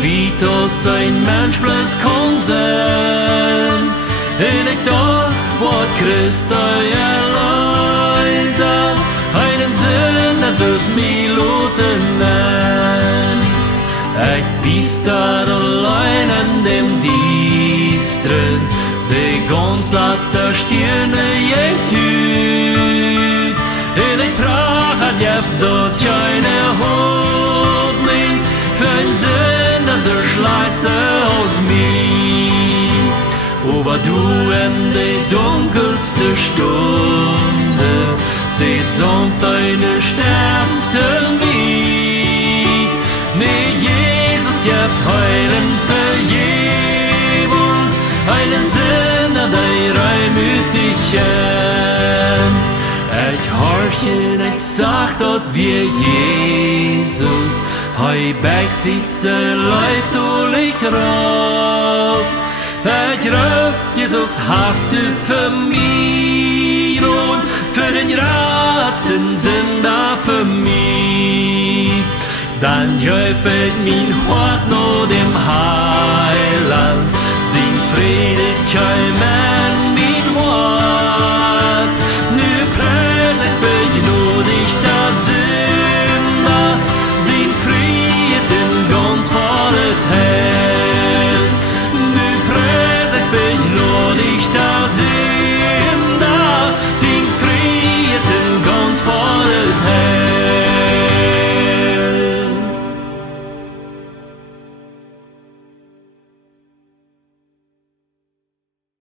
wie das ein Mensch bloß kann sein. Und ich doch, wat Christ Erlöser, einen Sinn, das ist mir Luten nennt. Ich bist da allein an dem Diestren, die ganz das der Stirne jetüt. Und ich brach hat jef dort keine Hoffnung, für einen Sinn, das schleiße aus mir. Aber du in die dunkelste Stunde, seht sanft deine Sternte wie. Mit Jesus jeft heilen Vergebung, einen Sinn an die Reimütigen. Ich horche, ich sag dort wie Jesus, hei backt sich läuft ich rauf. Ich ruf, Jesus, hast du für mich und für den ratsten Sünder für mich. Dann jubelt mein Hort nur dem Heiland, sing Friede, Tschäume.